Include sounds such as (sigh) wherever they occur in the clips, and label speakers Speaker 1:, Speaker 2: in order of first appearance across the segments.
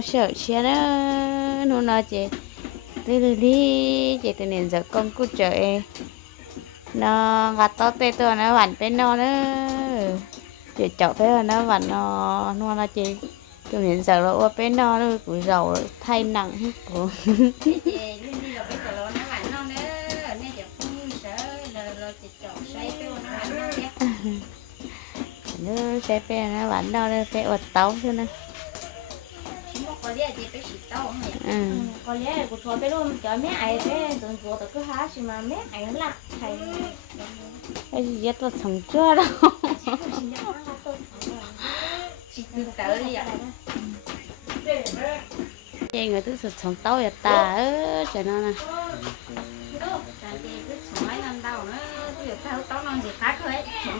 Speaker 1: sợ xe đó nó nó chị từ từ đi, chị từ nền giờ con cứ chờ em. Nó gạt to tê tôi nó vặn bên nó nữa chị chậu thế nó vặn nó nó nó chị, từ nền giờ nó ở bên nó nó cũng giàu thay nặng hết của (laughs) nó sẽ bên nó vặn nó nó
Speaker 2: phải có lẽ của thua bé luôn cho mẹ ấy bé tưởng của tôi cứ mà mẹ cái
Speaker 1: gì người thứ sự sống tao vậy ta ơ cho nó nè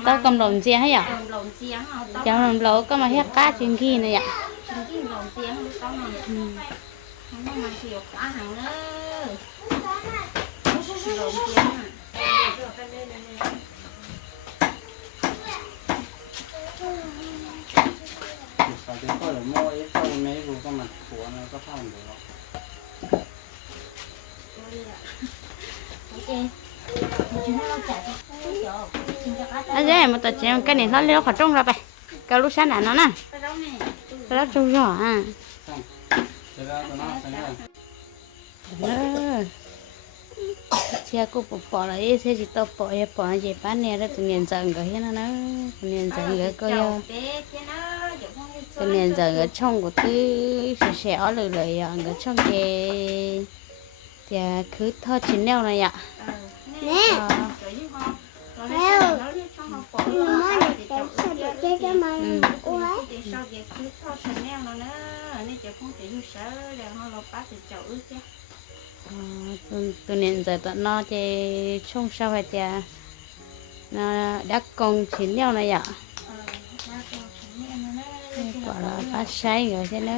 Speaker 1: tao cầm lồng chia hay à cho lồng lỗ có mà hết cá chuyện kia này ạ
Speaker 2: ừ. Sau thì có được
Speaker 1: mua ít sau không? à dễ mà tao chỉ cái nó cái nó nó sẽ nghe. Ờ. chia cô bỏ bỏ lại thế chỉ tao bỏ ya bỏ gì bán nè đó tụi nhìn dần cái nó nó tụi nhìn dần cái coi yo tụi nhìn dần cái trong của tư sẽ sẽ ở lời lời à cái trong cái thì cứ thơ chín neo này ạ. Ờ. Ừ. Ờ, tụi- tụi giờ tụi nó chơi trong sao hay thì nó đã con chín nhau này ạ quả là phát sai rồi thế nó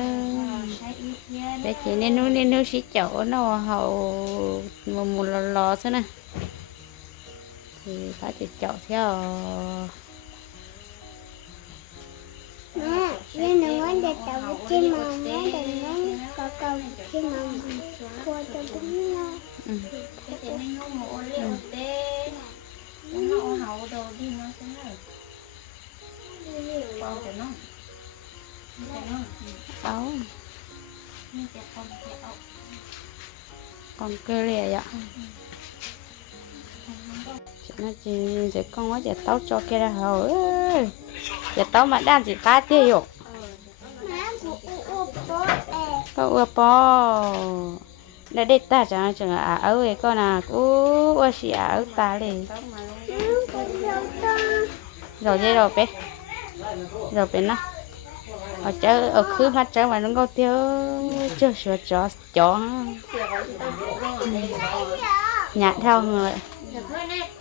Speaker 1: để chị nên nuôi nên nuôi xí chậu nó hậu một một lò lò thế này thì ta chỉ chậu theo.
Speaker 3: Mẹ, nhưng đừng có để tàu với chim mà nó đừng có có cầu chim mà qua cho đúng nó ừ.
Speaker 1: sáu con cơ lìa ạ Chị nó chỉ để con quá để tao cho kia ra hầu. Ơi tao mà đang chỉ cá tiêu rồi. Có ua po để để ta chẳng chẳng à ở ấy con à cú ua xì à ở ta đi. Rồi dây rồi bé. Rồi bé nó. Ở chơi ở khứ phát chơi mà nó có tiêu chưa sửa chó chó. Nhạt theo người.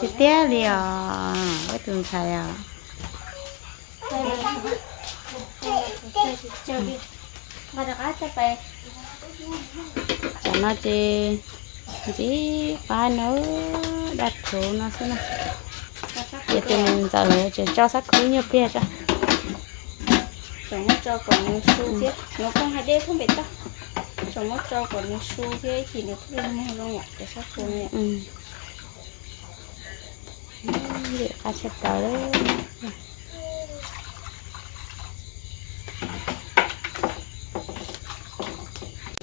Speaker 1: chỉ té à cái tuần xài à? Cho nó chỉ chỉ phải nó đặt thủ nó xem giờ mình giờ chỉ cho sắc khứ nhiều bia cho.
Speaker 2: Chúng nó cho còn su thế nó không hay đế không biết ta chúng nó cho còn su thế thì nó không mua đâu nhặt cái sắc cô nhỉ
Speaker 1: ừ để cá chép đấy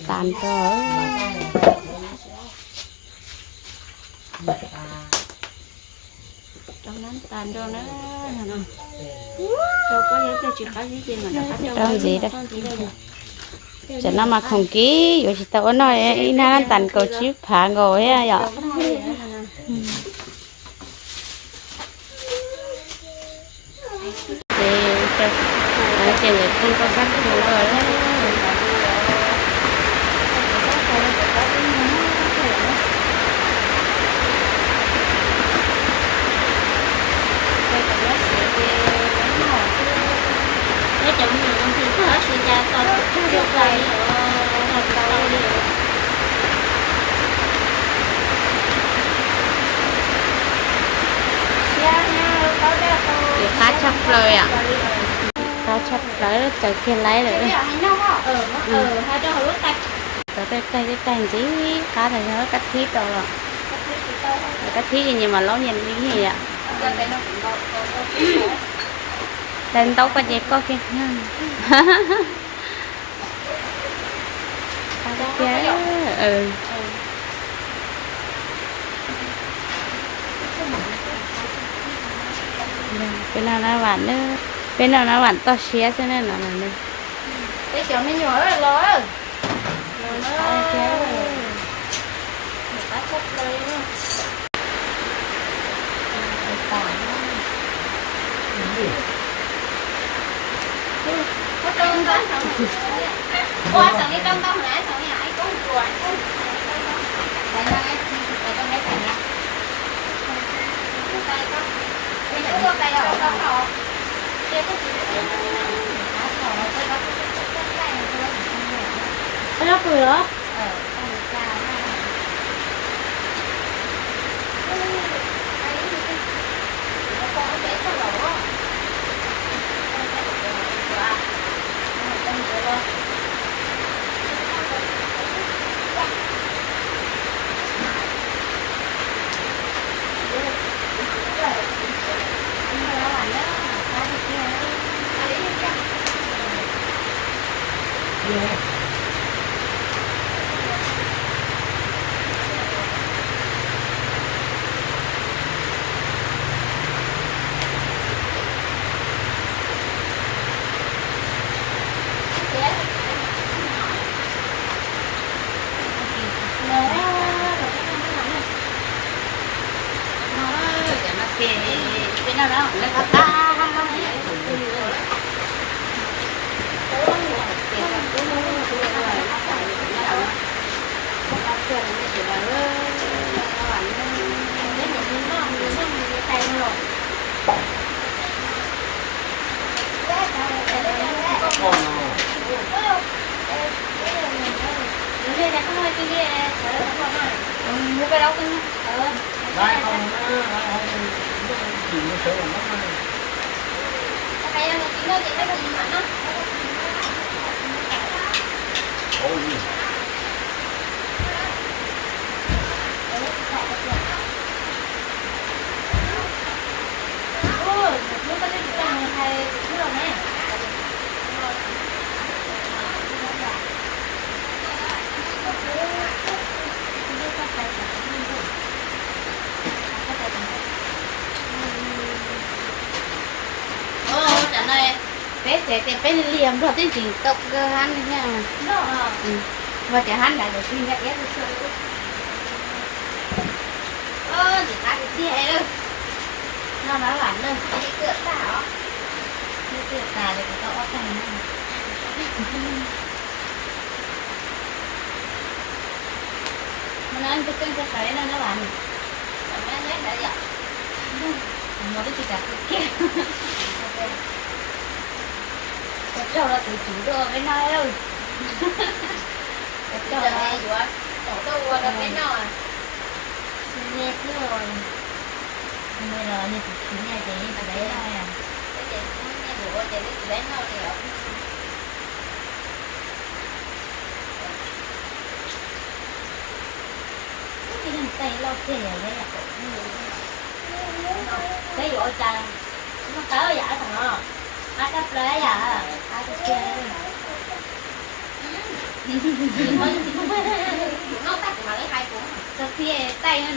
Speaker 1: tàn cỡ
Speaker 2: cho nó cho có
Speaker 1: nhớ cho chị khá gì mà nó khá gì đây? cho nó mà không ký rồi chị tao nói ý nó tàn cầu chip phá ngồi á vậy thì cho chừng người không có sắc thú rồi đó Nói chồng nhiều công ty có hết sự cha con Được rồi Học tao đi thì khá chắc lời ạ lời đó chờ kia lấy đó Ờ, ờ, hai hồi lúc tay cái cây cái cành gì cá này nó cắt thít rồi rồi cắt thít thì nhưng mà nó nhìn như gì ạ. Lên tấu có dẹp có kia kia ừ. Bên nào nó bạn nữa bên nào nó bạn to xía cho nên là là nữa
Speaker 2: Cái chỗ nó nhỏ rồi lo Rồi nó Người ta sắp lên nữa Có trơn đó Ủa sao đi trơn đâu nãy cái này chỉ nó chỉ cái gì mà nó Ôi. ôi nó có cái gì mà hay cái rồi nè Ồ, trả lời bé trẻ trẻ bé liềm rồi tên chỉ tộc cơ hắn nha. Nó và trẻ hắn đã được xin nhắc ép được ơ thì ta cái gì đâu nó nói bản đâu cái cửa tao cái cửa tao để cái tao thành mà nó ăn cái chân cái cái nó nó bản nó nhét đã vậy một cái chỉ cả cái kia (laughs) cái trâu là tự chủ ở bên này đâu cái trâu là tổ tôi ở bên bên nào à nghe chứ rồi bây giờ như chú chủ nhà như mà đấy thôi à cái gì nó nghe đủ chị đi chị đến nào thì ở cái thằng tay lo kề đấy à cái vụ trang nó tới giả thằng nó ai cấp lẽ giả ai cấp kia nó tắt mà lấy hai cuốn sau khi tay nó này là thế nào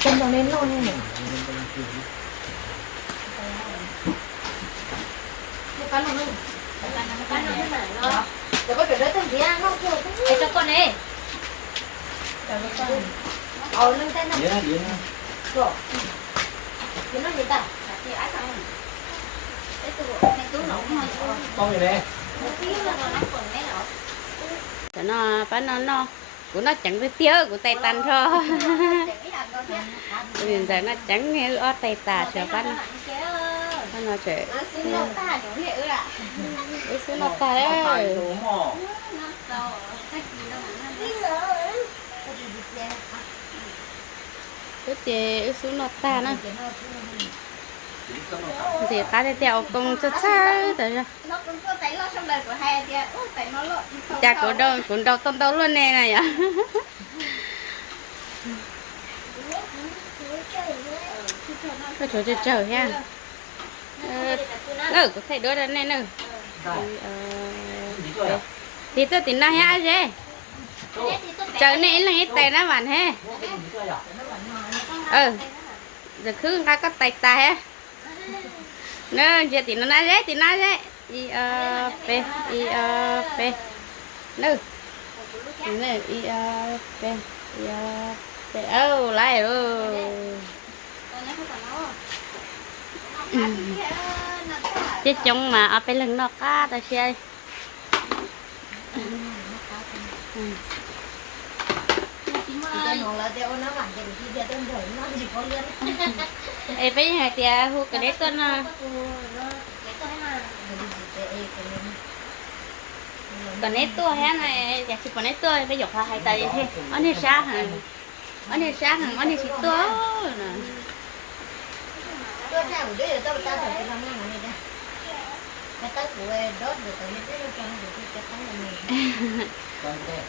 Speaker 2: chân nó lên luôn này cái nó luôn cái nó như này nó để có chuyện đấy tên gì nó chưa
Speaker 1: để cho con này để cho con ờ lên tên nó Dễ dễ rồi cái nó gì ta thì ai sao cái tôi cái tôi nổ mà Con gì đây? cho nó phải nó nó của nó chẳng biết tiếc của tay tan cho bây giờ nó chẳng nghe ở tay tà cho bắt nó nó chơi cái xứ nó ta Phải đấy cái cái xứ nó ta một gì cá để theo công cho chơi tới ra nó có của đâu cũng đâu tông đâu luôn nè này à cái chỗ chơi chơi ha. Ờ, ừ có thể đưa ra này nữa ờ, ờ. thì tôi tính là ha dễ chờ này là hết tay nó bạn he. Ừ giờ cứ ra có tay ta ha nó giờ thì nó nói dễ thì nói dễ i a p i a p. Nữ nè i a p i a p. Ô lại rồi. Chứ chúng mà ở bên lưng nó cá ta chơi Ê, bây giờ thì hú cái đấy (laughs) tôi nó à. còn nét tua hết này? Giờ chỉ còn nét tua bây giờ hai tay thế. Anh này sáng hả anh này sáng hả anh này chỉ tua. nè
Speaker 2: Con thế.